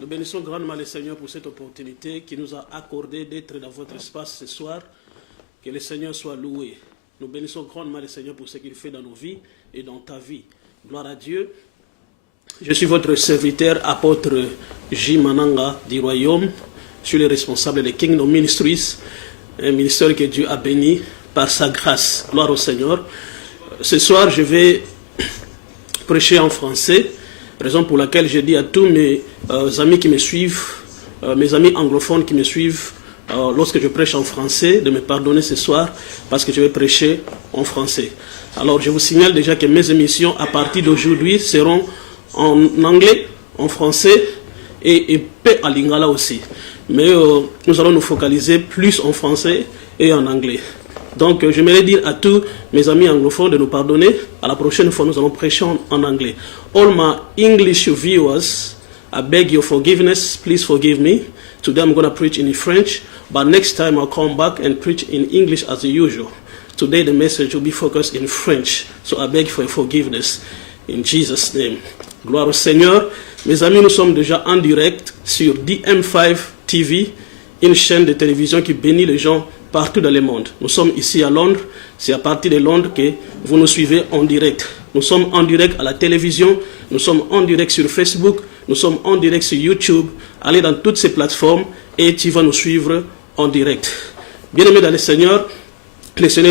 Nous bénissons grandement le Seigneur pour cette opportunité qui nous a accordé d'être dans votre espace ce soir. Que le Seigneur soit loué. Nous bénissons grandement le Seigneur pour ce qu'il fait dans nos vies et dans ta vie. Gloire à Dieu. Je suis votre serviteur, apôtre J. Mananga du Royaume. Je suis le responsable de Kingdom Ministries, un ministère que Dieu a béni par sa grâce. Gloire au Seigneur. Ce soir, je vais prêcher en français, raison pour laquelle je dis à tous mes amis qui me suivent, mes amis anglophones qui me suivent, lorsque je prêche en français, de me pardonner ce soir, parce que je vais prêcher en français. Alors, je vous signale déjà que mes émissions, à partir d'aujourd'hui, seront en anglais, en français et peu en lingala aussi. Mais nous allons nous focaliser plus en français et en anglais. Donc, j'aimerais dire à tous mes amis anglophones de nous pardonner. À la prochaine fois, nous allons prêcher en anglais. All my English viewers, I beg your forgiveness. Please forgive me. Today, I'm going to preach in French. But next time, I'll come back and preach in English as usual. Today, the message will be focused in French. So, I beg for your forgiveness. In Jesus' name. Gloire au Seigneur. Mes amis, nous sommes déjà en direct sur DM5 TV, une chaîne de télévision qui bénit les gens partout dans le monde. Nous sommes ici à Londres. C'est à partir de Londres que vous nous suivez en direct. Nous sommes en direct à la télévision. Nous sommes en direct sur Facebook. Nous sommes en direct sur YouTube. Allez dans toutes ces plateformes et tu vas nous suivre en direct. Bien-aimé dans le Seigneur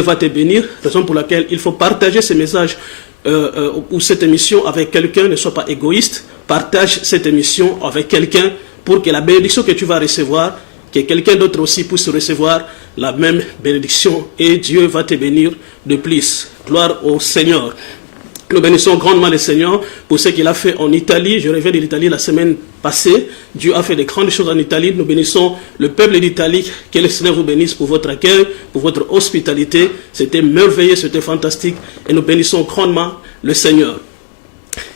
va te bénir. Raison pour laquelle il faut partager ces messages ou cette émission avec quelqu'un. Ne sois pas égoïste. Partage cette émission avec quelqu'un pour que la bénédiction que tu vas recevoir, que quelqu'un d'autre aussi puisse recevoir la même bénédiction et Dieu va te bénir de plus. Gloire au Seigneur. Nous bénissons grandement le Seigneur pour ce qu'il a fait en Italie. Je reviens de l'Italie la semaine passée. Dieu a fait de grandes choses en Italie. Nous bénissons le peuple d'Italie. Que le Seigneur vous bénisse pour votre accueil, pour votre hospitalité. C'était merveilleux, c'était fantastique. Et nous bénissons grandement le Seigneur.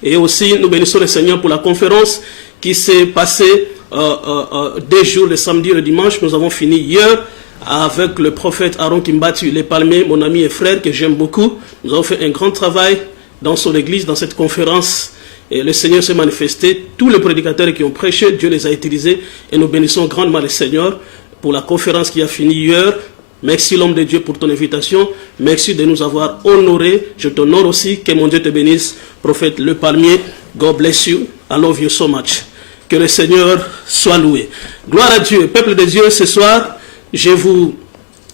Et aussi, nous bénissons le Seigneur pour la conférence qui s'est passée 2 jours, le samedi et le dimanche. Nous avons fini hier avec le prophète Aaron Kimbatu, les Palmiers, mon ami et frère que j'aime beaucoup. Nous avons fait un grand travail dans son église, dans cette conférence. Et le Seigneur s'est manifesté. Tous les prédicateurs qui ont prêché, Dieu les a utilisés. Et nous bénissons grandement le Seigneur pour la conférence qui a fini hier. Merci l'homme de Dieu pour ton invitation. Merci de nous avoir honorés. Je t'honore aussi. Que mon Dieu te bénisse. Prophète Le Palmier, God bless you. I love you so much. Que le Seigneur soit loué. Gloire à Dieu. Peuple de Dieu, ce soir, je vous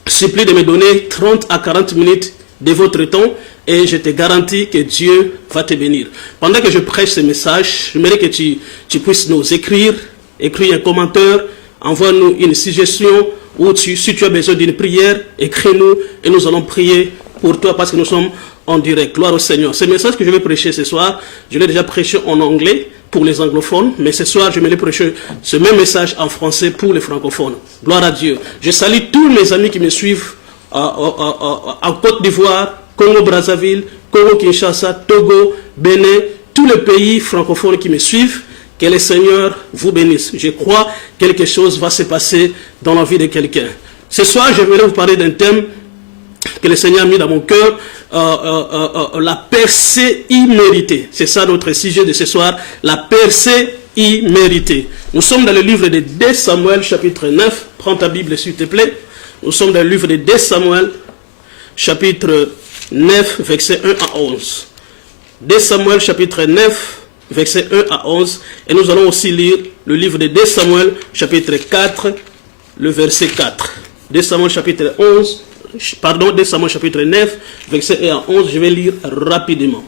supplie de me donner 30 à 40 minutes de votre temps et je te garantis que Dieu va te bénir. Pendant que je prêche ce message, j'aimerais que tu puisses nous écrire un commentaire, envoie-nous une suggestion ou si tu as besoin d'une prière, écris-nous et nous allons prier pour toi parce que nous sommes en direct. Gloire au Seigneur. Ce message que je vais prêcher ce soir, je l'ai déjà prêché en anglais pour les anglophones, mais ce soir, je vais prêcher ce même message en français pour les francophones. Gloire à Dieu. Je salue tous mes amis qui me suivent en Côte d'Ivoire, Congo-Brazzaville, Congo-Kinshasa, Togo, Bénin, tous les pays francophones qui me suivent. Que le Seigneur vous bénisse. Je crois que quelque chose va se passer dans la vie de quelqu'un. Ce soir, je vais vous parler d'un thème que le Seigneur a mis dans mon cœur, la percée imméritée. C'est ça notre sujet de ce soir, la percée imméritée. Nous sommes dans le livre de 2 Samuel, chapitre 9. Prends ta Bible, s'il te plaît. Nous sommes dans le livre de 2 Samuel, chapitre 9, versets 1 à 11. 2 Samuel, chapitre 9, versets 1 à 11. Et nous allons aussi lire le livre de 2 Samuel, chapitre 4, le verset 4. 2 Samuel, chapitre 2 Samuel, chapitre 9, verset 1 à 11. Je vais lire rapidement.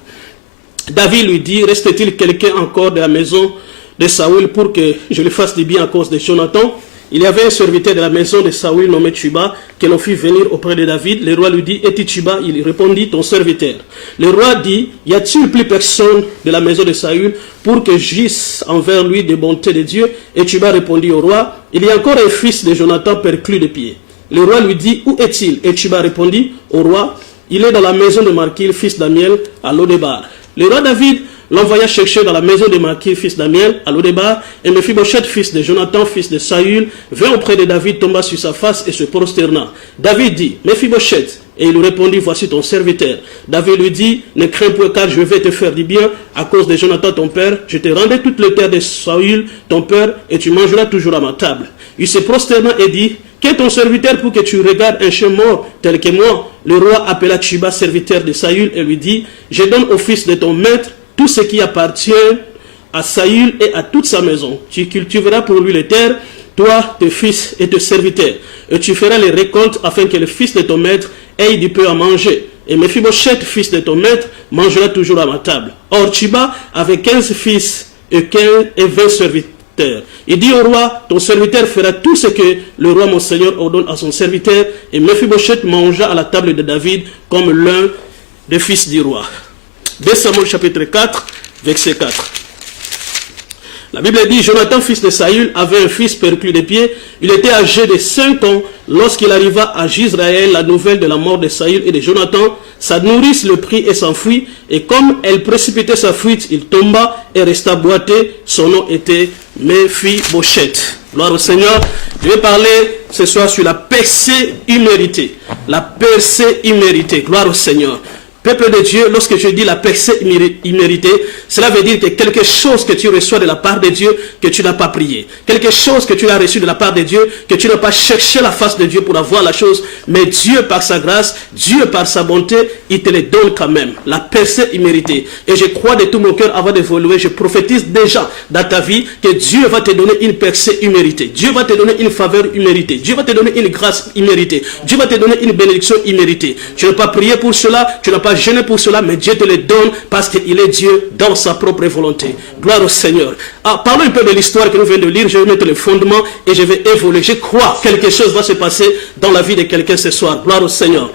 David lui dit, reste-t-il quelqu'un encore de la maison de Saoul pour que je lui fasse du bien à cause de Jonathan? Il y avait un serviteur de la maison de Saoul nommé Tuba, que l'on fit venir auprès de David. Le roi lui dit, es-tu Tuba? Il répondit, ton serviteur. Le roi dit, y a-t-il plus personne de la maison de Saoul pour que j'agisse envers lui des bontés de Dieu? Et Tuba répondit au roi, il y a encore un fils de Jonathan perclus de pied. Le roi lui dit, où est-il? Et Tuba répondit au roi, il est dans la maison de Marquil, fils d'Amiel, à Lodebar. Le roi David l'envoya chercher dans la maison de Marquil, fils d'Amiel, à Lodebar, et Mephibosheth, fils de Jonathan, fils de Saül, vint auprès de David, tomba sur sa face et se prosterna. David dit, Mephibosheth, Et il lui répondit, voici ton serviteur. David lui dit, ne crains point car je vais te faire du bien à cause de Jonathan ton père. Je te rendrai toutes les terres de Saül ton père et tu mangeras toujours à ma table. Il se prosterna et dit, qu'est ton serviteur pour que tu regardes un chien mort tel que moi? Le roi appela Chiba, serviteur de Saül, et lui dit, je donne au fils de ton maître tout ce qui appartient à Saül et à toute sa maison. Tu cultiveras pour lui les terres, toi, tes fils et tes serviteurs. Et tu feras les récoltes afin que le fils de ton maître ait du peu à manger. Et Mephibosheth, fils de ton maître, mangera toujours à ma table. Or, Chiba avait 15 fils et 20 serviteurs. Il dit au roi, ton serviteur fera tout ce que le roi mon seigneur ordonne à son serviteur. Et Mephibosheth mangea à la table de David comme l'un des fils du roi. 2 Samuel chapitre 4, verset 4. La Bible dit, Jonathan, fils de Saül, avait un fils perclus des pieds. Il était âgé de 5 ans lorsqu'il arriva à Gisraël la nouvelle de la mort de Saül et de Jonathan. Sa nourrice le prit et s'enfuit. Et comme elle précipitait sa fuite, il tomba et resta boité. Son nom était Mephibosheth. Gloire au Seigneur. Je vais parler ce soir sur la percée imméritée. La percée imméritée. Gloire au Seigneur. Peuple de Dieu, lorsque je dis la percée imméritée, cela veut dire que quelque chose que tu reçois de la part de Dieu, que tu n'as pas prié. Quelque chose que tu as reçu de la part de Dieu, que tu n'as pas cherché la face de Dieu pour avoir la chose. Mais Dieu, par sa grâce, Dieu, par sa bonté, il te les donne quand même. La percée imméritée. Et je crois de tout mon cœur, avant d'évoluer, je prophétise déjà dans ta vie que Dieu va te donner une percée imméritée. Dieu va te donner une faveur imméritée. Dieu va te donner une grâce imméritée. Dieu va te donner une bénédiction imméritée. Tu n'as pas prié pour cela, tu n'as pas gêné pour cela, mais Dieu te le donne parce qu'il est Dieu dans sa propre volonté. Gloire au Seigneur. Parlons un peu de l'histoire que nous venons de lire. Je vais mettre le fondement et je vais évoluer. Je crois que quelque chose va se passer dans la vie de quelqu'un ce soir. Gloire au Seigneur.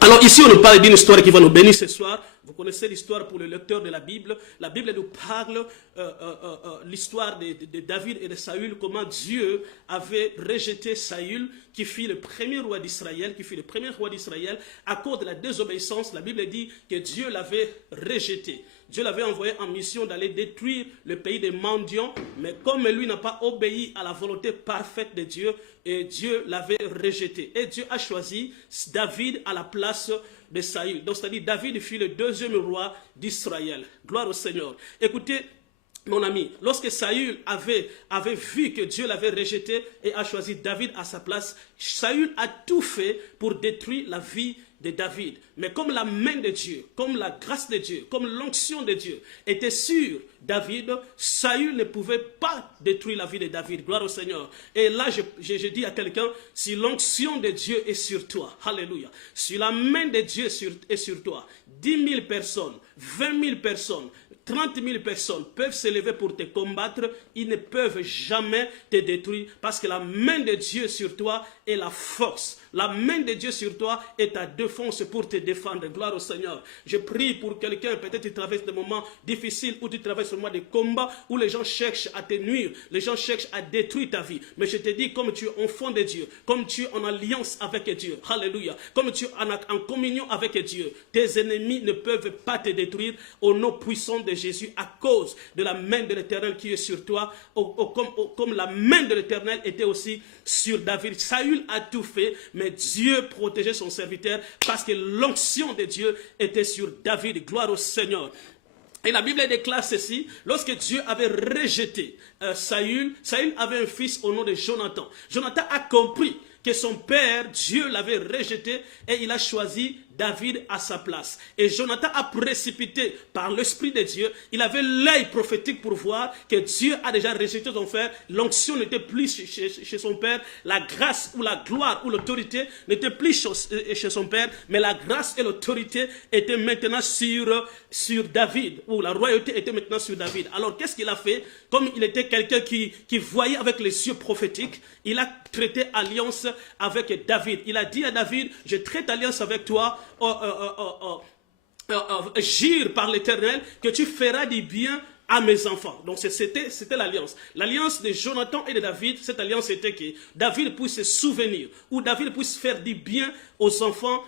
Alors ici, on nous parle d'une histoire qui va nous bénir ce soir. Vous connaissez l'histoire pour le lecteur de la Bible. La Bible nous parle l'histoire de David et de Saül, comment Dieu avait rejeté Saül, qui fut le premier roi d'Israël, à cause de la désobéissance. La Bible dit que Dieu l'avait rejeté. Dieu l'avait envoyé en mission d'aller détruire le pays des mendiants, mais comme lui n'a pas obéi à la volonté parfaite de Dieu, et Dieu l'avait rejeté. Et Dieu a choisi David à la place de Saül. Donc c'est-à-dire David fut le deuxième roi d'Israël. Gloire au Seigneur. Écoutez, mon ami, lorsque Saül avait vu que Dieu l'avait rejeté et a choisi David à sa place, Saül a tout fait pour détruire la vie de David. Mais comme la main de Dieu, comme la grâce de Dieu, comme l'onction de Dieu était sur David, Saül ne pouvait pas détruire la vie de David. Gloire au Seigneur. Et là, je dis à quelqu'un, si l'onction de Dieu est sur toi, alléluia, si la main de Dieu est sur toi, 10 000 personnes, 20 000 personnes, 30 000 personnes peuvent se lever pour te combattre, ils ne peuvent jamais te détruire parce que la main de Dieu sur toi est la force. La main de Dieu sur toi est ta défense pour te défendre. Gloire au Seigneur. Je prie pour quelqu'un, peut-être tu traverses des moments difficiles où tu traverses vraiment des combats où les gens cherchent à te nuire, les gens cherchent à détruire ta vie. Mais je te dis, comme tu es enfant de Dieu, comme tu es en alliance avec Dieu, alléluia, comme tu es en communion avec Dieu, tes ennemis ne peuvent pas te détruire au nom puissant de Jésus à cause de la main de l'Éternel qui est sur toi, comme la main de l'Éternel était aussi sur David. Saül a tout fait, mais Dieu protégeait son serviteur parce que l'onction de Dieu était sur David. Gloire au Seigneur. Et la Bible déclare ceci, lorsque Dieu avait rejeté Saül, Saül avait un fils au nom de Jonathan. Jonathan a compris que son père, Dieu l'avait rejeté et il a choisi David à sa place. Et Jonathan a précipité par l'Esprit de Dieu. Il avait l'œil prophétique pour voir que Dieu a déjà rejeté son frère. L'onction n'était plus chez son père. La grâce ou la gloire ou l'autorité n'était plus chez son père. Mais la grâce et l'autorité étaient maintenant sur David. Ou la royauté était maintenant sur David. Alors qu'est-ce qu'il a fait? Comme il était quelqu'un qui voyait avec les yeux prophétiques, il a traité alliance avec David. Il a dit à David, je traite alliance avec toi, jure par l'Éternel que tu feras du bien à mes enfants. Donc c'était l'alliance. L'alliance de Jonathan et de David, cette alliance était que David puisse se souvenir, ou David puisse faire du bien aux enfants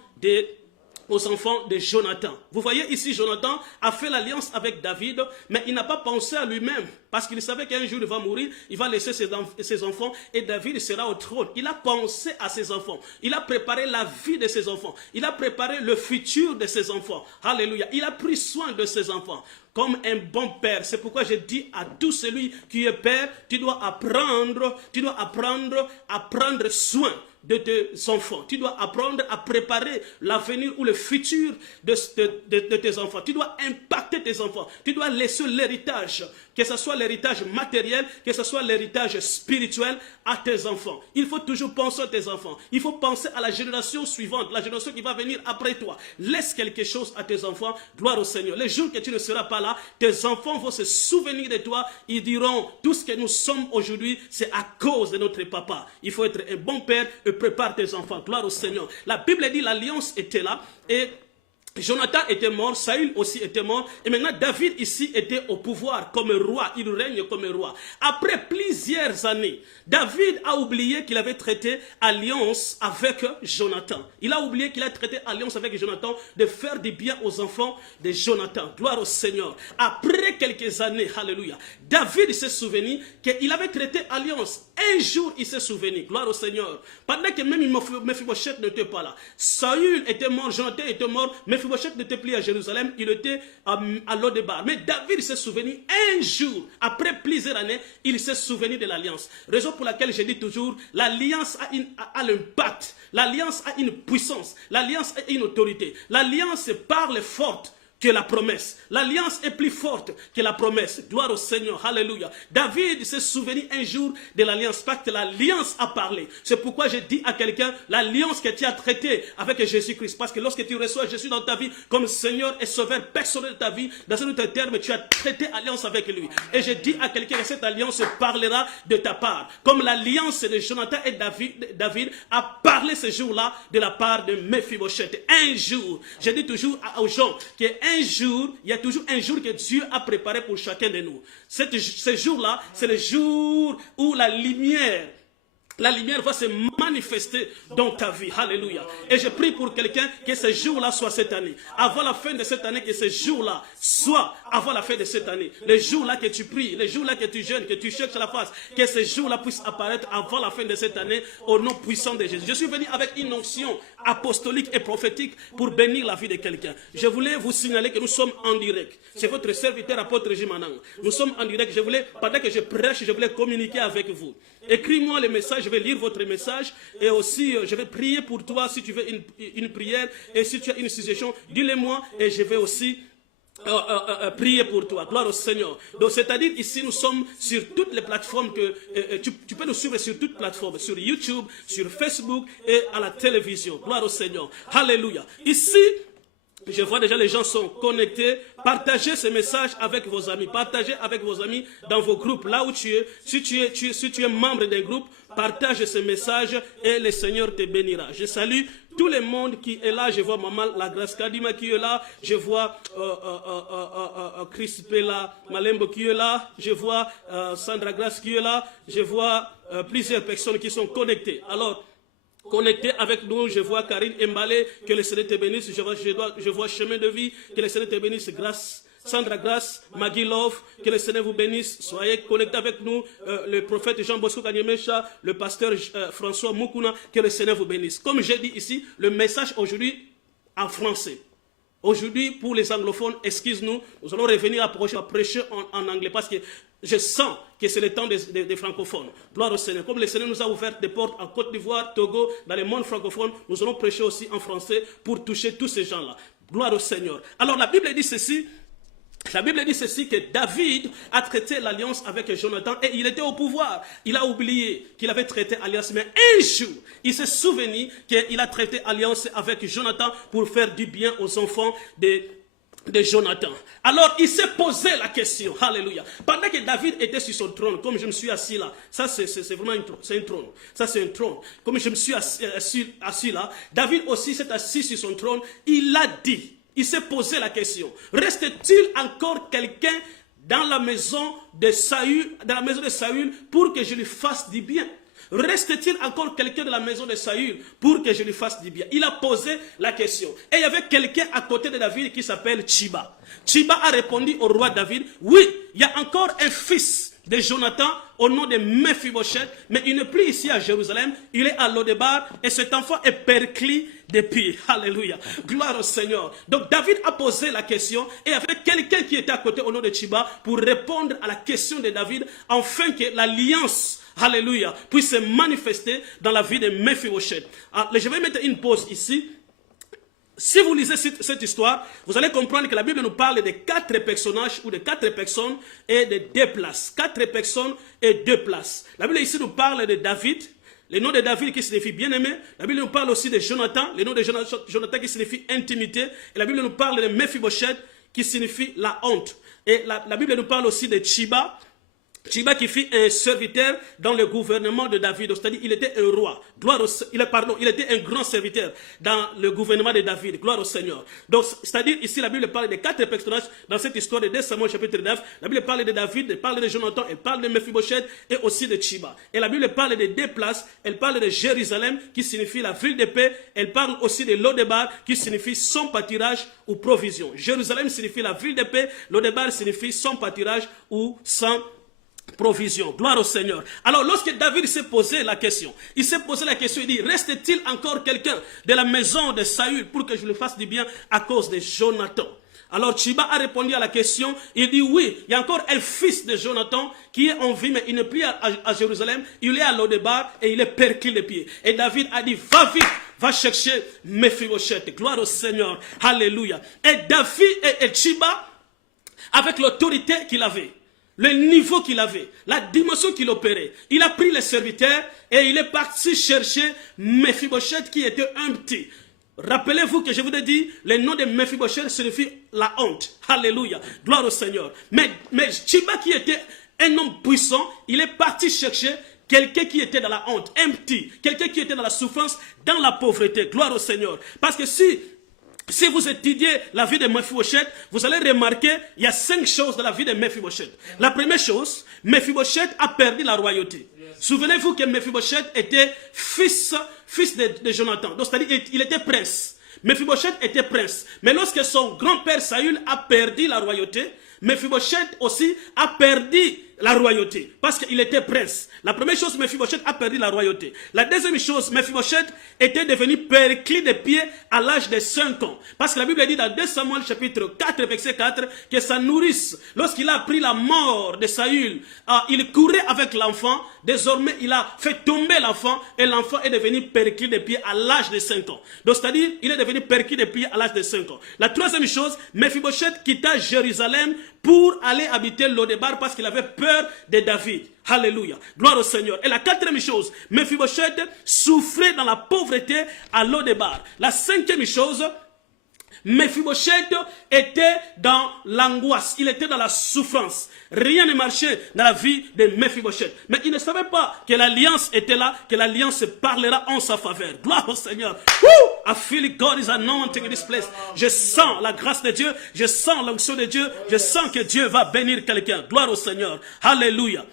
aux enfants de Jonathan. Vous voyez ici, Jonathan a fait l'alliance avec David, mais il n'a pas pensé à lui-même, parce qu'il savait qu'un jour il va mourir, il va laisser ses enfants, et David sera au trône. Il a pensé à ses enfants, il a préparé la vie de ses enfants, il a préparé le futur de ses enfants. Alléluia. Il a pris soin de ses enfants comme un bon père. C'est pourquoi je dis à tout celui qui est père, tu dois apprendre à prendre soin de tes enfants. Tu dois apprendre à préparer l'avenir ou le futur de tes enfants. Tu dois impacter tes enfants. Tu dois laisser l'héritage, que ce soit l'héritage matériel, que ce soit l'héritage spirituel à tes enfants. Il faut toujours penser à tes enfants. Il faut penser à la génération suivante, la génération qui va venir après toi. Laisse quelque chose à tes enfants. Gloire au Seigneur. Les jours que tu ne seras pas là, tes enfants vont se souvenir de toi. Ils diront, tout ce que nous sommes aujourd'hui, c'est à cause de notre papa. Il faut être un bon père et prépare tes enfants. Gloire au Seigneur. La Bible dit l'alliance était là et Jonathan était mort, Saül aussi était mort, et maintenant David ici était au pouvoir comme roi, il règne comme roi. Après plusieurs années, David a oublié qu'il avait traité alliance avec Jonathan. Il a oublié qu'il a traité alliance avec Jonathan de faire du bien aux enfants de Jonathan. Gloire au Seigneur. Après quelques années, alléluia, David s'est souvenu qu'il avait traité alliance. Un jour, il s'est souvenu. Gloire au Seigneur. Pendant que même Mephibosheth n'était pas là. Saül était mort, Jonathan était mort, Mephibosheth n'était plus à Jérusalem, il était à Lodebar. Mais David s'est souvenu un jour, après plusieurs années, il s'est souvenu de l'alliance. Raison pour laquelle je dis toujours, l'alliance a l'impact, l'alliance a une puissance, l'alliance a une autorité. L'alliance parle forte que la promesse. L'alliance est plus forte que la promesse. Gloire au Seigneur. Alléluia. David s'est souvenu un jour de l'alliance parce que l'alliance a parlé. C'est pourquoi je dis à quelqu'un, l'alliance que tu as traitée avec Jésus-Christ. Parce que lorsque tu reçois Jésus dans ta vie comme Seigneur et Sauveur personnel de ta vie, dans un autre terme, tu as traité alliance avec lui. Et je dis à quelqu'un que cette alliance parlera de ta part. Comme l'alliance de Jonathan et David a parlé ce jour-là de la part de Mephibosheth. Un jour, je dis toujours aux gens que un jour, il y a toujours un jour que Dieu a préparé pour chacun de nous. Ce jour-là, c'est le jour où la lumière va se manifester dans ta vie. Alléluia. Et je prie pour quelqu'un que ce jour-là soit cette année. Avant la fin de cette année, que ce jour-là soit avant la fin de cette année. Le jour-là que tu pries, le jour-là que tu jeûnes, que tu cherches la face, que ce jour-là puisse apparaître avant la fin de cette année au nom puissant de Jésus. Je suis venu avec une onction apostolique et prophétique pour bénir la vie de quelqu'un. Je voulais vous signaler que nous sommes en direct. C'est votre serviteur apôtre Jimanang. Nous sommes en direct. Pendant que je prêche, je voulais communiquer avec vous. Écris-moi les messages, je vais lire votre message et aussi je vais prier pour toi si tu veux une prière et si tu as une suggestion, dis-le-moi et je vais aussi prier pour toi. Gloire au Seigneur. Donc c'est-à-dire ici nous sommes sur toutes les plateformes que tu peux nous suivre sur toutes les plateformes, sur YouTube, sur Facebook et à la télévision. Gloire au Seigneur. Alléluia. Ici, je vois déjà les gens sont connectés. Partagez ce message avec vos amis. Partagez avec vos amis dans vos groupes. Là où tu es, si tu es membre d'un groupe, partage ce message et le Seigneur te bénira. Je salue tout le monde qui est là. Je vois Maman La Grâce Kadima qui est là. Je vois Chris Pella Malembo qui est là. Je vois Sandra Grace qui est là. Je vois plusieurs personnes qui sont connectées. Alors, connecté avec nous, je vois Karine Mbale, que le Seigneur te bénisse, je vois Chemin de Vie, que le Seigneur te bénisse, Grâce, Sandra Grace, Maggie Love, que le Seigneur vous bénisse, soyez connectés avec nous, le prophète Jean Bosco Kanyemecha, le pasteur François Mukuna, que le Seigneur vous bénisse. Comme j'ai dit ici, le message aujourd'hui en français. Aujourd'hui, pour les anglophones, excuse-nous, nous allons revenir à prêcher en anglais parce que je sens que c'est le temps des francophones. Gloire au Seigneur. Comme le Seigneur nous a ouvert des portes en Côte d'Ivoire, Togo, dans le monde francophone, nous allons prêcher aussi en français pour toucher tous ces gens-là. Gloire au Seigneur. Alors la Bible dit ceci. La Bible dit ceci, que David a traité l'alliance avec Jonathan et il était au pouvoir. Il a oublié qu'il avait traité alliance, mais un jour, il s'est souvenu qu'il a traité alliance avec Jonathan pour faire du bien aux enfants de Jonathan. Alors il s'est posé la question, alléluia. Pendant que David était sur son trône, comme je me suis assis là, ça c'est vraiment un trône, ça c'est un trône. Comme je me suis assis là, David aussi s'est assis sur son trône, il a dit, il s'est posé la question, reste-t-il encore quelqu'un dans la maison de Saül, pour que je lui fasse du bien? Reste-t-il encore quelqu'un de la maison de Saül pour que je lui fasse du bien? Il a posé la question. Et il y avait quelqu'un à côté de David qui s'appelle Tchiba. Tchiba a répondu au roi David, oui, il y a encore un fils de Jonathan au nom de Mephibosheth, mais il n'est plus ici à Jérusalem, il est à Lodebar et cet enfant est perclus de pied. Alléluia. Gloire au Seigneur. Donc David a posé la question et il y avait quelqu'un qui était à côté au nom de Tchiba pour répondre à la question de David afin que l'alliance, alléluia, puisse se manifester dans la vie de Mephibosheth. Alors, je vais mettre une pause ici. Si vous lisez cette histoire, vous allez comprendre que la Bible nous parle de 4 personnages ou de 4 personnes et de 2 places. 4 personnes et 2 places. La Bible ici nous parle de David, le nom de David qui signifie bien-aimé. La Bible nous parle aussi de Jonathan, le nom de Jonathan qui signifie intimité. Et la Bible nous parle de Mephibosheth qui signifie la honte. Et la Bible nous parle aussi de Tchiba. Tchiba qui fut un serviteur dans le gouvernement de David, c'est-à-dire il était un roi, il était un grand serviteur dans le gouvernement de David, gloire au Seigneur. Donc, c'est-à-dire ici la Bible parle de 4 personnages dans cette histoire de 2 Samuel chapitre 9, la Bible parle de David, elle parle de Jonathan, elle parle de Mephibosheth et aussi de Tchiba. Et la Bible parle de 2 places, elle parle de Jérusalem qui signifie la ville de paix, elle parle aussi de Lodebar qui signifie son pâturage ou provision. Jérusalem signifie la ville de paix, Lodebar signifie son pâturage ou sans provision. Gloire au Seigneur. Alors lorsque David s'est posé la question, il dit, reste-t-il encore quelqu'un de la maison de Saül pour que je le fasse du bien à cause de Jonathan? Alors Tchiba a répondu à la question, il dit oui, il y a encore un fils de Jonathan qui est en vie, mais il n'est plus à Jérusalem, il est à Lodebar et il est perclus les pieds. Et David a dit, va vite, va chercher Mephibosheth. Gloire au Seigneur. Alléluia. Et David et Tchiba, avec l'autorité qu'il avait, le niveau qu'il avait, la dimension qu'il opérait, il a pris les serviteurs et il est parti chercher Mephibosheth qui était un petit. Rappelez-vous que je vous ai dit, le nom de Mephibosheth signifie la honte. Alléluia. Gloire au Seigneur. Mais Tchiba qui était un homme puissant, il est parti chercher quelqu'un qui était dans la honte, un petit, quelqu'un qui était dans la souffrance, dans la pauvreté. Gloire au Seigneur. Parce que si vous étudiez la vie de Mephibosheth, vous allez remarquer il y a 5 choses dans la vie de Mephibosheth. La première chose, Mephibosheth a perdu la royauté. Souvenez-vous que Mephibosheth était fils de Jonathan. Donc, c'est-à-dire il était prince. Mephibosheth était prince. Mais lorsque son grand-père Saül a perdu la royauté, Mephibosheth aussi a perdu la royauté, parce qu'il était prince. La première chose, Mephibosheth a perdu la royauté. La deuxième chose, Mephibosheth était devenu perclus de pied à l'âge de 5 ans. Parce que la Bible dit dans 2 Samuel chapitre 4, verset 4, que sa nourrice, lorsqu'il a appris la mort de Saül, il courait avec l'enfant. Désormais, il a fait tomber l'enfant et l'enfant est devenu perclus de pied à l'âge de 5 ans. Donc, c'est-à-dire, il est devenu perclus de pied à l'âge de 5 ans. La troisième chose, Mephibosheth quitta Jérusalem pour aller habiter Lodebar parce qu'il avait peur de David. Alléluia. Gloire au Seigneur. Et la quatrième chose, Mephibosheth souffrait dans la pauvreté à Lodebar. La cinquième chose, Mephibosheth était dans l'angoisse, il était dans la souffrance. Rien ne marchait dans la vie de Mephibosheth. Mais il ne savait pas que l'alliance était là, que l'alliance parlera en sa faveur. Gloire au Seigneur. I feel God is anointing in this place. Je sens la grâce de Dieu, je sens l'onction de Dieu, je sens que Dieu va bénir quelqu'un. Gloire au Seigneur. Alléluia.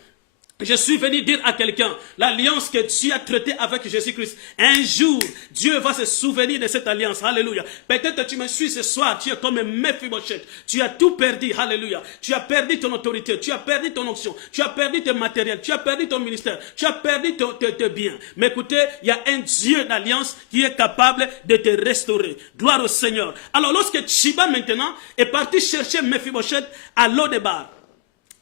Je suis venu dire à quelqu'un, l'alliance que Dieu a traitée avec Jésus-Christ, un jour, Dieu va se souvenir de cette alliance. Alléluia. Peut-être que tu me suis ce soir, tu es comme Mephibosheth. Tu as tout perdu. Alléluia. Tu as perdu ton autorité, tu as perdu ton onction, tu as perdu tes matériels, tu as perdu ton ministère, tu as perdu tes biens. Mais écoutez, il y a un Dieu d'alliance qui est capable de te restaurer. Gloire au Seigneur. Alors lorsque Tchiba maintenant est parti chercher Mephibosheth à Lodebar,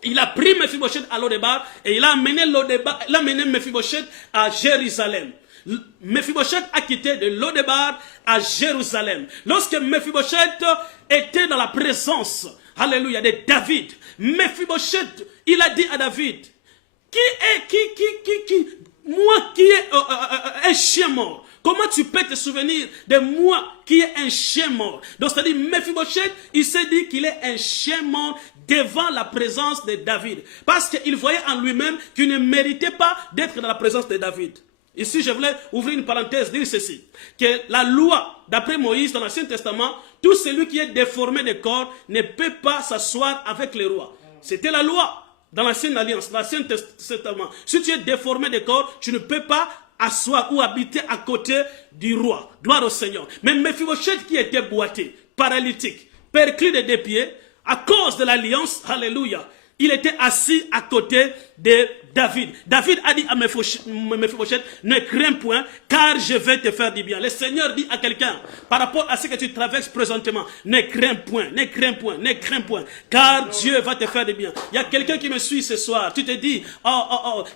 il a pris Mephibosheth à Lodebar et il a amené Mephibosheth à Jérusalem. Mephibosheth a quitté de Lodebar à Jérusalem. Lorsque Mephibosheth était dans la présence, alléluia, de David, Mephibosheth, il a dit à David, moi qui est un chien mort, comment tu peux te souvenir de moi qui est un chien mort? Donc c'est-à-dire Mephibosheth, il s'est dit qu'il est un chien mort devant la présence de David. Parce qu'il voyait en lui-même qu'il ne méritait pas d'être dans la présence de David. Ici, je voulais ouvrir une parenthèse, dire ceci. Que la loi, d'après Moïse, dans l'Ancien Testament, tout celui qui est déformé de corps ne peut pas s'asseoir avec les rois. C'était la loi. dans l'ancienne alliance, l'ancien testament, si tu es déformé de corps, tu ne peux pas asseoir ou habiter à côté du roi. Gloire au Seigneur. Mais Mephibosheth qui était boité, paralytique, perclus des deux pieds, à cause de l'alliance, alléluia, il était assis à côté de David. David a dit à Mephibosheth, ne crains point, car je vais te faire du bien. Le Seigneur dit à quelqu'un, par rapport à ce que tu traverses présentement, ne crains point, ne crains point, ne crains point, car Dieu va te faire du bien. Il y a quelqu'un qui me suit ce soir, tu te dis,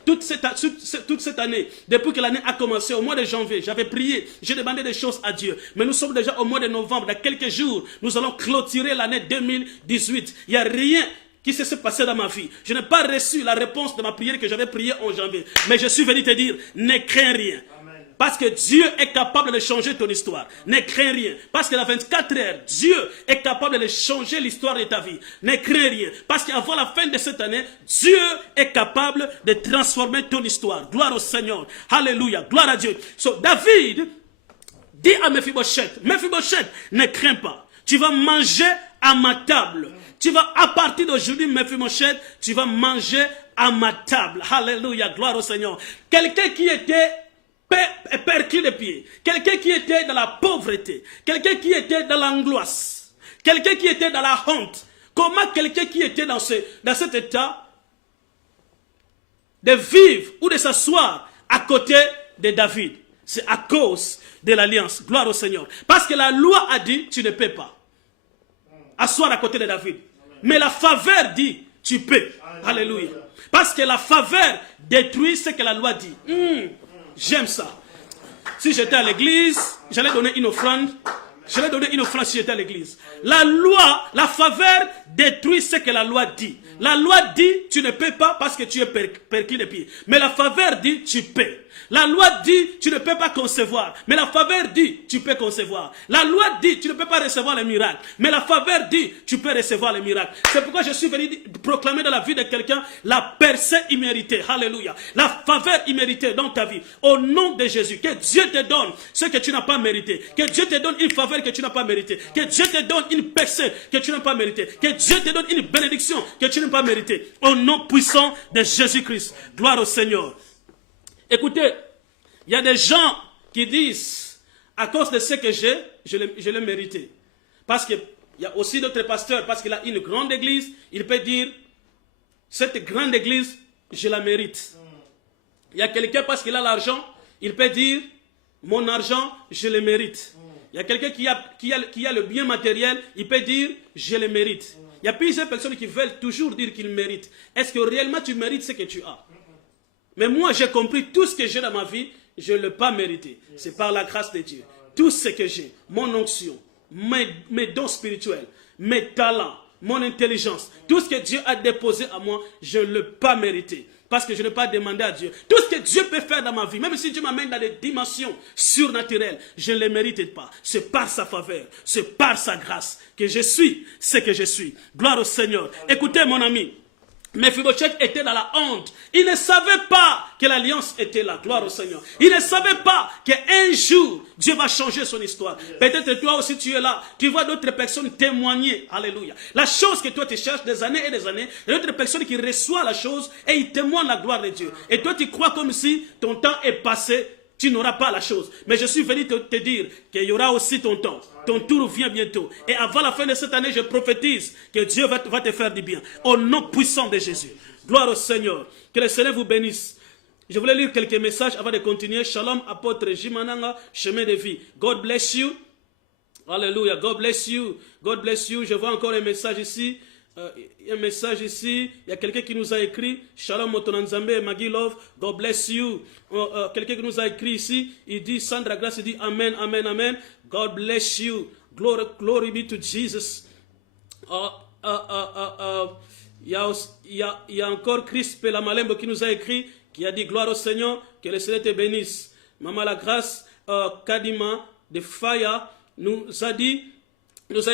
toute cette année, depuis que l'année a commencé, au mois de janvier, j'avais prié, j'ai demandé des choses à Dieu, mais nous sommes déjà au mois de novembre, dans quelques jours, nous allons clôturer l'année 2018. Il n'y a rien qui s'est passé dans ma vie. Je n'ai pas reçu la réponse de ma prière que j'avais priée en janvier. Mais je suis venu te dire, ne crains rien. Amen. Parce que Dieu est capable de changer ton histoire. Ne crains rien. Parce que dans 24 heures, Dieu est capable de changer l'histoire de ta vie. Ne crains rien. Parce qu'avant la fin de cette année, Dieu est capable de transformer ton histoire. Gloire au Seigneur. Alléluia. Gloire à Dieu. So, David dit à Mephibosheth, Mephibosheth, ne crains pas. Tu vas manger à ma table. Tu vas, à partir d'aujourd'hui, Mephibosheth, tu vas manger à ma table. Alléluia, gloire au Seigneur. Quelqu'un qui était perclus de pied, quelqu'un qui était dans la pauvreté, quelqu'un qui était dans l'angoisse, quelqu'un qui était dans la honte. Comment quelqu'un qui était dans cet état de vivre ou de s'asseoir à côté de David? C'est à cause de l'alliance. Gloire au Seigneur. Parce que la loi a dit, tu ne peux pas asseoir à côté de David. Mais la faveur dit, tu peux. Alléluia. Parce que la faveur détruit ce que la loi dit. J'aime ça. Si j'étais à l'église, j'allais donner une offrande. J'allais donner une offrande si j'étais à l'église. La loi, la faveur détruit ce que la loi dit. La loi dit, tu ne peux pas parce que tu es perclus de pied. Mais la faveur dit, tu peux. La loi dit, tu ne peux pas concevoir. Mais la faveur dit, tu peux concevoir. La loi dit, tu ne peux pas recevoir les miracles. Mais la faveur dit, tu peux recevoir les miracles. C'est pourquoi je suis venu proclamer dans la vie de quelqu'un la percée imméritée. Alléluia. La faveur imméritée dans ta vie. Au nom de Jésus. Que Dieu te donne ce que tu n'as pas mérité. Que Dieu te donne une faveur que tu n'as pas mérité. Que Dieu te donne une percée que tu n'as pas mérité. Que Dieu te donne une bénédiction que tu n'as pas mérité. Au nom puissant de Jésus-Christ. Gloire au Seigneur. Écoutez, il y a des gens qui disent, à cause de ce que j'ai, je l'ai mérité. Parce qu'il y a aussi d'autres pasteurs, parce qu'il a une grande église, il peut dire, cette grande église, je la mérite. Il y a quelqu'un, parce qu'il a l'argent, il peut dire, mon argent, je le mérite. Il y a quelqu'un qui a le bien matériel, il peut dire, je le mérite. Il y a plusieurs personnes qui veulent toujours dire qu'ils méritent. Est-ce que réellement tu mérites ce que tu as? Mais moi, j'ai compris tout ce que j'ai dans ma vie, je ne l'ai pas mérité. C'est par la grâce de Dieu. Tout ce que j'ai, mon onction, mes dons spirituels, mes talents, mon intelligence, tout ce que Dieu a déposé à moi, je ne l'ai pas mérité. Parce que je n'ai pas demandé à Dieu. Tout ce que Dieu peut faire dans ma vie, même si Dieu m'amène dans des dimensions surnaturelles, je ne le mérite pas. C'est par sa faveur, c'est par sa grâce que je suis ce que je suis. Gloire au Seigneur. Écoutez mon ami. Mephibosheth était dans la honte. Il ne savait pas que l'alliance était là. Gloire au Seigneur. Il ne savait pas qu'un jour, Dieu va changer son histoire. Peut-être toi aussi tu es là. Tu vois d'autres personnes témoigner. Alléluia. La chose que toi tu cherches des années et des années, il y a d'autres personnes qui reçoivent la chose et ils témoignent la gloire de Dieu. Et toi tu crois comme si ton temps est passé. Tu n'auras pas la chose. Mais je suis venu te dire qu'il y aura aussi ton temps. Ton tour vient bientôt. Et avant la fin de cette année, je prophétise que Dieu va te faire du bien. Au nom puissant de Jésus. Gloire au Seigneur. Que le Seigneur vous bénisse. Je voulais lire quelques messages avant de continuer. Shalom, apôtre Jimananga, chemin de vie. God bless you. Alléluia. God bless you. God bless you. Je vois encore un message ici. Il y a un message ici, il y a quelqu'un qui nous a écrit, Shalom Motonanzambe, Maggie Love, God bless you. Quelqu'un qui nous a écrit ici, il dit, Sandra Grace, il dit, Amen, Amen, Amen, God bless you, glory be to Jesus. Il y a encore Chris Pelamalembo qui nous a écrit, qui a dit, gloire au Seigneur, que le Seigneur te bénisse. Maman la Grâce, Kadima de Faya nous a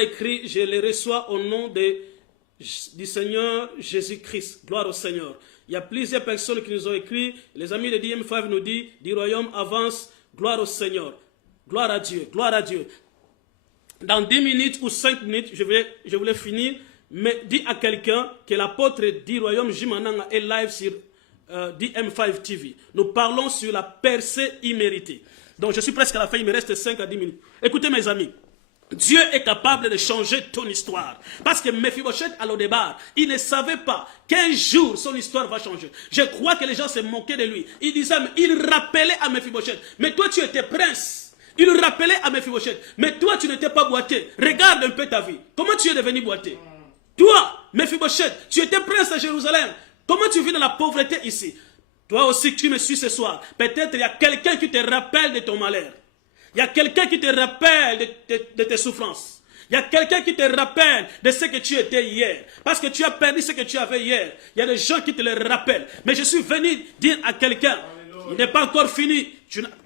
écrit, je les reçois au nom du Seigneur Jésus-Christ. Gloire au Seigneur. Il y a plusieurs personnes qui nous ont écrit. Les amis de DM5 nous disent, du royaume avance. Gloire au Seigneur. Gloire à Dieu. Gloire à Dieu. Dans 10 minutes ou 5 minutes, je voulais finir. mais dis à quelqu'un que l'apôtre du royaume Jimananga est live sur DM5 TV. Nous parlons sur la percée imméritée. Donc je suis presque à la fin, il me reste 5 à 10 minutes. Écoutez mes amis, Dieu est capable de changer ton histoire. Parce que Mephibosheth, à l'Odébar, il ne savait pas qu'un jour son histoire va changer. Je crois que les gens se moquaient de lui. Il disait, il rappelait à Mephibosheth, mais toi tu étais prince. Il rappelait à Mephibosheth, mais toi tu n'étais pas boité. Regarde un peu ta vie. Comment tu es devenu boité? Toi, Mephibosheth, tu étais prince à Jérusalem. Comment tu vis dans la pauvreté ici? Toi aussi tu me suis ce soir. Peut-être il y a quelqu'un qui te rappelle de ton malheur. Il y a quelqu'un qui te rappelle de tes souffrances. Il y a quelqu'un qui te rappelle de ce que tu étais hier. Parce que tu as perdu ce que tu avais hier. Il y a des gens qui te le rappellent. Mais je suis venu dire à quelqu'un, il n'est pas encore fini.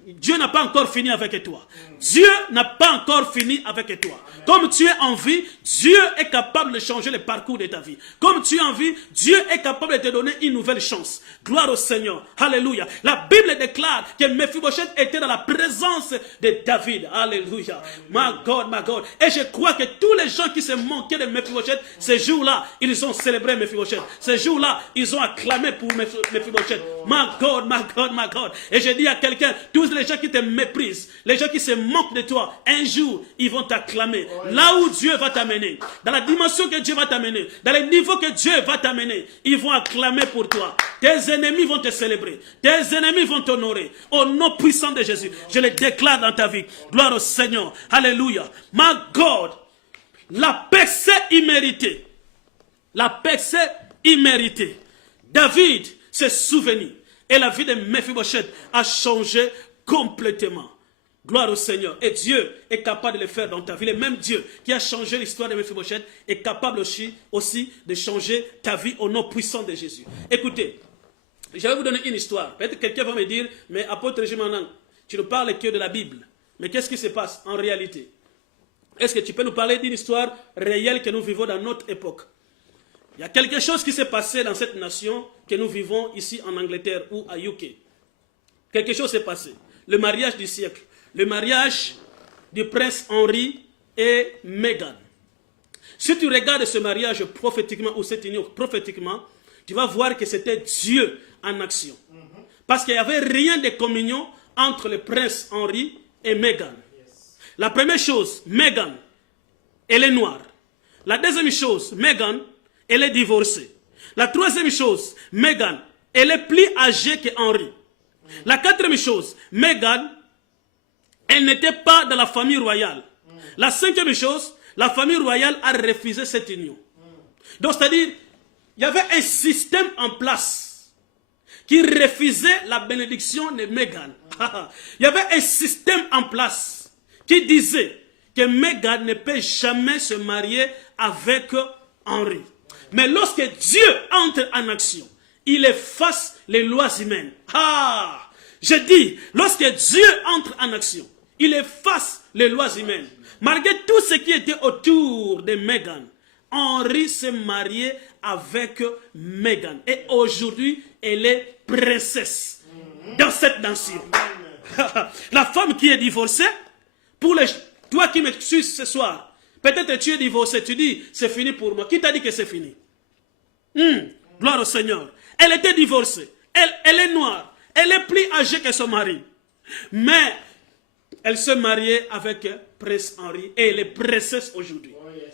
Dieu n'a pas encore fini avec toi. Dieu n'a pas encore fini avec toi. Comme tu es en vie, Dieu est capable de changer le parcours de ta vie. Comme tu es en vie, Dieu est capable de te donner une nouvelle chance. Gloire au Seigneur. Alléluia. La Bible déclare que Mephibosheth était dans la présence de David. Alléluia. My God, my God. Et je crois que tous les gens qui se moquaient de Mephibosheth, ces jours-là, ils ont célébré Mephibosheth. Ces jours-là, ils ont acclamé pour Mephibosheth. My God, my God, my God. Et je dis à quelqu'un, tous les gens qui te méprisent, les gens qui se moquent de toi, un jour, ils vont t'acclamer. Là où Dieu va t'amener, dans la dimension que Dieu va t'amener, dans les niveaux que Dieu va t'amener, ils vont acclamer pour toi. Tes ennemis vont te célébrer. Tes ennemis vont t'honorer. Au nom puissant de Jésus, je le déclare dans ta vie. Gloire au Seigneur. Alléluia. My God, la percée imméritée. La percée imméritée. David s'est souvenu. Et la vie de Mephibosheth a changé complètement. Gloire au Seigneur. Et Dieu est capable de le faire dans ta vie. Le même Dieu qui a changé l'histoire de Mephibosheth est capable aussi de changer ta vie au nom puissant de Jésus. Écoutez, je vais vous donner une histoire. Peut-être que quelqu'un va me dire, mais apôtre Jimanang, tu ne parles que de la Bible. Mais qu'est-ce qui se passe en réalité? Est-ce que tu peux nous parler d'une histoire réelle que nous vivons dans notre époque? Il y a quelque chose qui s'est passé dans cette nation que nous vivons ici en Angleterre ou à UK. Quelque chose s'est passé. Le mariage du siècle. Le mariage du prince Henri et Meghan. Si tu regardes ce mariage prophétiquement ou cette union prophétiquement, tu vas voir que c'était Dieu en action. Parce qu'il n'y avait rien de communion entre le prince Henri et Meghan. La première chose, Meghan, elle est noire. La deuxième chose, Meghan, elle est divorcée. La troisième chose, Meghan, elle est plus âgée que Henri. La quatrième chose, Meghan, elle n'était pas dans la famille royale. La cinquième chose, la famille royale a refusé cette union. Donc, c'est-à-dire, il y avait un système en place qui refusait la bénédiction de Meghan. Il y avait un système en place qui disait que Meghan ne peut jamais se marier avec Henri. Mais lorsque Dieu entre en action, il efface les lois humaines. Je dis, lorsque Dieu entre en action, il efface les lois humaines. Malgré tout ce qui était autour de Meghan, Henri s'est marié avec Meghan. Et aujourd'hui, elle est princesse dans cette nation. La femme qui est divorcée, toi qui me suis ce soir, peut-être tu es divorcé, tu dis, c'est fini pour moi. Qui t'a dit que c'est fini? Gloire au Seigneur. Elle était divorcée. Elle est noire. Elle est plus âgée que son mari. Mais elle se mariait avec Prince Henri et elle est princesse aujourd'hui.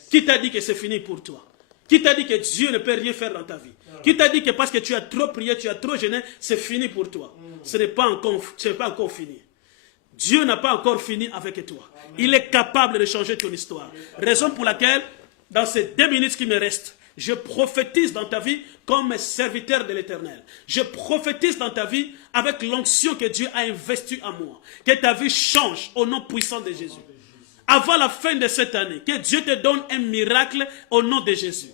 Qui t'a dit que c'est fini pour toi? Qui t'a dit que Dieu ne peut rien faire dans ta vie? Qui t'a dit que parce que tu as trop prié, tu as trop jeûné, c'est fini pour toi? Ce n'est pas encore fini. Dieu n'a pas encore fini avec toi. Il est capable de changer ton histoire. Raison pour laquelle, dans ces 2 minutes qui me restent, je prophétise dans ta vie comme serviteur de l'Éternel. Je prophétise dans ta vie avec l'onction que Dieu a investie en moi. Que ta vie change au nom puissant de Jésus. Avant la fin de cette année, que Dieu te donne un miracle au nom de Jésus.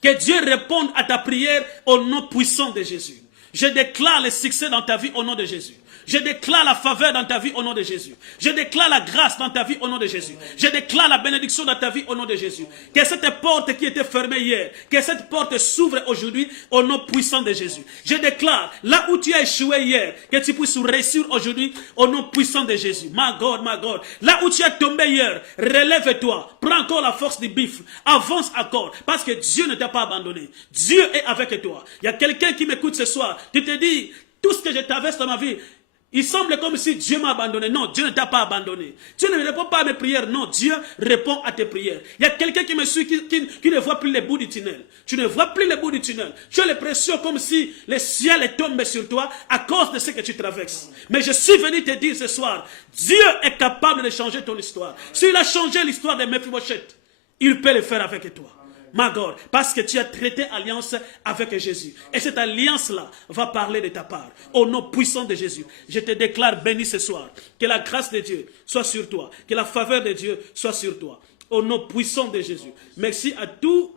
Que Dieu réponde à ta prière au nom puissant de Jésus. Je déclare le succès dans ta vie au nom de Jésus. Je déclare la faveur dans ta vie au nom de Jésus. Je déclare la grâce dans ta vie au nom de Jésus. Je déclare la bénédiction dans ta vie au nom de Jésus. Que cette porte qui était fermée hier, que cette porte s'ouvre aujourd'hui au nom puissant de Jésus. Je déclare, là où tu as échoué hier, que tu puisses réussir aujourd'hui au nom puissant de Jésus. My God, my God. Là où tu as tombé hier, relève-toi. Prends encore la force du bif. Avance encore. Parce que Dieu ne t'a pas abandonné. Dieu est avec toi. Il y a quelqu'un qui m'écoute ce soir. Tu te dis, tout ce que je traverse dans ma vie, il semble comme si Dieu m'a abandonné. Non, Dieu ne t'a pas abandonné. Dieu ne répond pas à mes prières. Non, Dieu répond à tes prières. Il y a quelqu'un qui me suit, qui ne voit plus le bout du tunnel. Tu ne vois plus le bout du tunnel. Tu as l'impression comme si le ciel est tombé sur toi à cause de ce que tu traverses. Mais je suis venu te dire ce soir, Dieu est capable de changer ton histoire. S'il a changé l'histoire de Mephibosheth, il peut le faire avec toi. My God, parce que tu as traité alliance avec Jésus. Et cette alliance-là va parler de ta part. Au nom puissant de Jésus, je te déclare béni ce soir. Que la grâce de Dieu soit sur toi. Que la faveur de Dieu soit sur toi. Au nom puissant de Jésus. Merci à toutes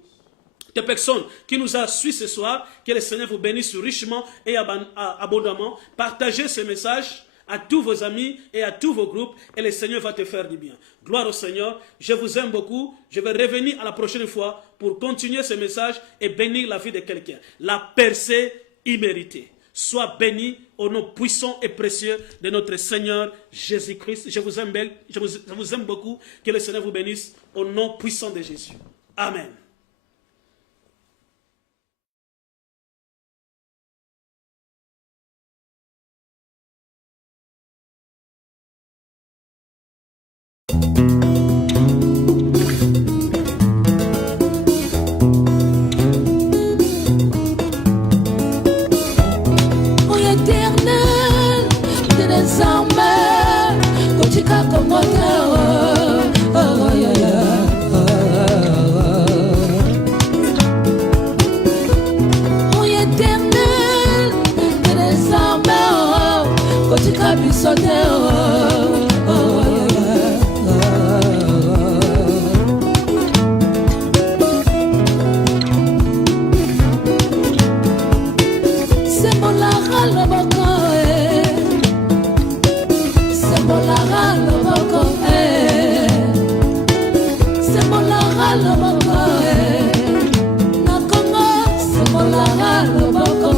les personnes qui nous ont suivis ce soir. Que le Seigneur vous bénisse richement et abondamment. Partagez ce message à tous vos amis et à tous vos groupes, et le Seigneur va te faire du bien. Gloire au Seigneur, je vous aime beaucoup, je vais revenir à la prochaine fois pour continuer ce message et bénir la vie de quelqu'un. La percée imméritée. Sois béni au nom puissant et précieux de notre Seigneur Jésus-Christ. Je vous aime beaucoup, que le Seigneur vous bénisse au nom puissant de Jésus. Amen. Nakoma, Simolaga, Loboko.